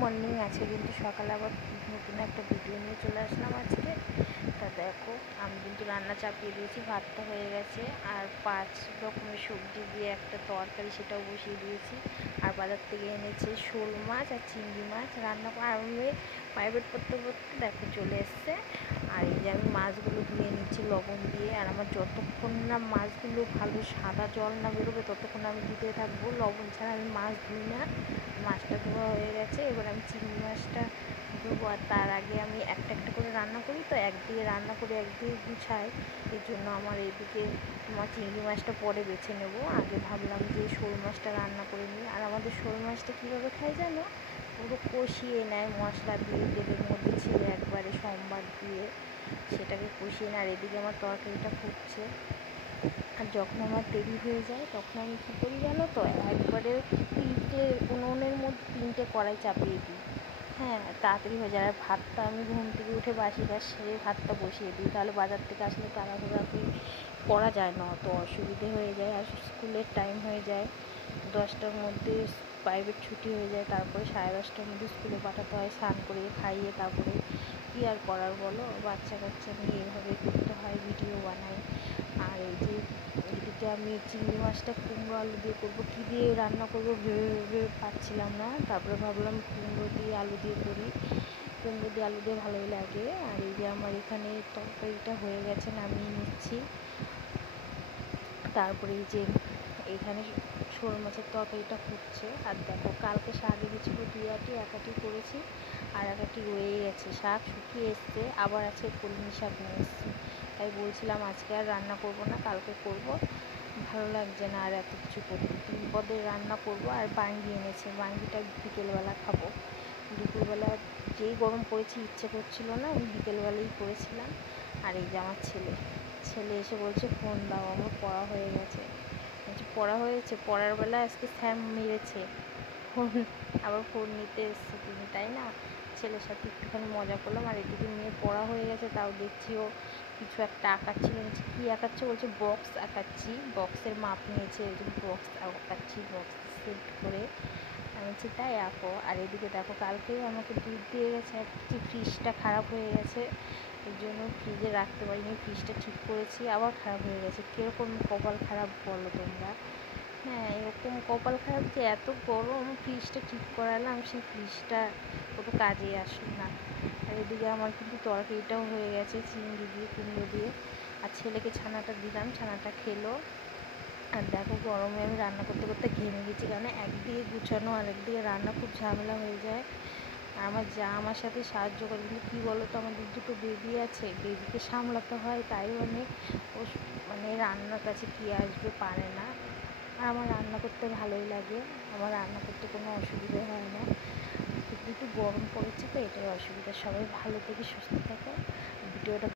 Morning. আজকে কিন্তু সকালে আবার নতুন একটা ভিডিও নিয়ে চলে আসলাম আজকে। তা দেখো, আমি কিন্তু রান্না চাপিয়ে দিয়েছি, ভাতটা হয়ে গেছে, আর 5 রকমের সবজি দিয়ে একটা তরকারি সেটাও বসিয়ে দিয়েছি। আর বাজার থেকে এনেছে শোল মাছ আর চিংড়ি মাছ রান্না করে আমি প্রাইভেট করতে করতে দেখো চলে এসছে। আর এই যে আমি মাছগুলো ধুয়ে নিচ্ছি লবণ দিয়ে, আর আমার যতক্ষণ না মাছগুলো ভালো সাদা জল না বেরোবে ততক্ষণ আমি ধুতে থাকবো। লবণ ছাড়া আমি মাছ ধুই না। মাছটা ধোয়া হয়ে গেছে, এবার আমি চিংড়ি মাছটা ধোবো। আর তার আগে আমি একটা একটা করে রান্না করি, তো একদিকে রান্না করে একদিকে গুছাই। এর জন্য আমার এইদিকে তোমার চিংড়ি মাছটা পরে বেছে নেব। আগে ভাবলাম যে শোল মাছটা রান্না করে নিই। আর আমাদের শোল মাছটা কীভাবে খাই জানো, পুরো কষিয়ে নেয় মশলা দিয়ে, তেলের মধ্যে ছিঁড়ে একবারে সোমবার দিয়ে সেটাকে কষিয়ে নেয়। আর এদিকে আমার তরকারিটা ফুটছে। আর যখন আমার দেরি হয়ে যায় তখন আমি কী করি জানো তো, একবারে 3টে উনুনের মধ্যে 3টে কড়াই চাপিয়ে দিই। হ্যাঁ, তাড়াতাড়ি হয়ে যায়। আর ভাতটা আমি ঘুম থেকে উঠে বাসি কাজ সেরে ভাতটা বসিয়ে দিই, তাহলে বাজার থেকে আসলে তাড়াহুড়াহুড়ি করা যায় না, অত অসুবিধে হয়ে যায়। আর স্কুলের টাইম হয়ে যায় 10টার মধ্যে, প্রাইভেট ছুটি হয়ে যায়, তারপরে 10:30টার মধ্যে স্কুলে পাঠাতে হয়, স্নান করিয়ে খাইয়ে তারপরে কী আর করার বলো, বাচ্চা কাচ্চা নিয়ে এভাবে করতে হয়, ভিডিও বানাই। আর এই যে এদিকে আমি চিংড়ি মাছটা কুমড়ো আলু দিয়ে করবো, কী দিয়ে রান্না করবো ভেবে ভেবে পাচ্ছিলাম না। তারপরে ভাবলাম কুমড়ো দিয়ে আলু দিয়ে করি, কুমড়ো দিয়ে আলু দিয়ে ভালোই লাগে। আর এই যে আমার এখানে তরকারিটা হয়ে গেছে, নামিয়ে নিচ্ছি। তারপরে এই যে এখানে শোল মাছের তরকারিটা ফুটছে। আর দেখো, কালকে শাক এনেছিলো 2 আটি, 1 আটি করেছি আর 1 আটি রয়েই গেছে। শাক শুকিয়ে এসছে, আবার আজকে কলমি শাক নিয়ে এসছে। তাই বলছিলাম আজকে আর রান্না করব না, কালকে করব, ভালো লাগছে না আর এত কিছু করতে। 3 পদের রান্না করব। আর বাঙ্গি এনেছে, বাঙ্গিটা বিকেলবেলা খাবো। দুপুরবেলা যেই গরম পড়েছে ইচ্ছে করছিল না, আমি বিকেলবেলাই করেছিলাম। আর এই যে আমার ছেলে এসে বলছে ফোন দাও, আমার পড়া হয়ে গেছে। বলছে পড়া হয়েছে, পড়ার বেলা আজকে স্যার মেরেছে, ফোন আবার ফোন নিতে এসছে তুমি, তাই না? ছেলের সাথে একটুখানি মজা করলাম। আর এদিকে মেয়ে পড়া হয়ে গেছে, তাও দেখছি ও কিছু একটা আঁকাচ্ছিল। কী আঁকাচ্ছে বলছে, বক্স আঁকাচ্ছি, বক্সের মাপ নিয়েছে, ওই জন্য বক্স আঁকাচ্ছি, বক্স সেট করে। আমি বলছি তাই আঁকো। আর এদিকে দেখো, কালকেও আমাকে দুধ দিয়ে গেছে, আর কি ফ্রিজটা খারাপ হয়ে গেছে, এর জন্য ফ্রিজে রাখতে পারিনি, ফ্রিজটা ঠিক করেছি আবার খারাপ হয়ে গেছে। কীরকম কপাল খারাপ বলো তোমরা? হ্যাঁ, এরকম কপাল খারাপ যে এত গরম ফ্রিজটা ঠিক করালাম, সেই ফ্রিজটা কোনো কাজে আসলো না। আর এদিকে আমার কিন্তু তরকারিটাও হয়ে গেছে চিংড়ি দিয়ে কুমড়ো দিয়ে। আর ছেলেকে ছানাটা দিলাম, ছানাটা খেলো। আর দেখো, গরমে আমি রান্না করতে করতে ঘেমে গেছি, কারণ একদিকে গুছানো আর একদিকে রান্না খুব ঝামেলা হয়ে যায়। আর আমার যা আমার সাথে সাহায্য করে, কিন্তু কী বলো তো, আমাদের 2টো বেবি আছে, বেবিকে সামলাতে হয়, তাই ও মানে রান্নার কাছে কী আসবে, পারে না। আর আমার রান্না করতে ভালোই লাগে, আমার রান্না করতে কোনো অসুবিধে হয় না, কিন্তু একটু গরম পড়েছে তো এটাই অসুবিধা। সবাই ভালো থেকে সুস্থ থাকো। ভিডিওটা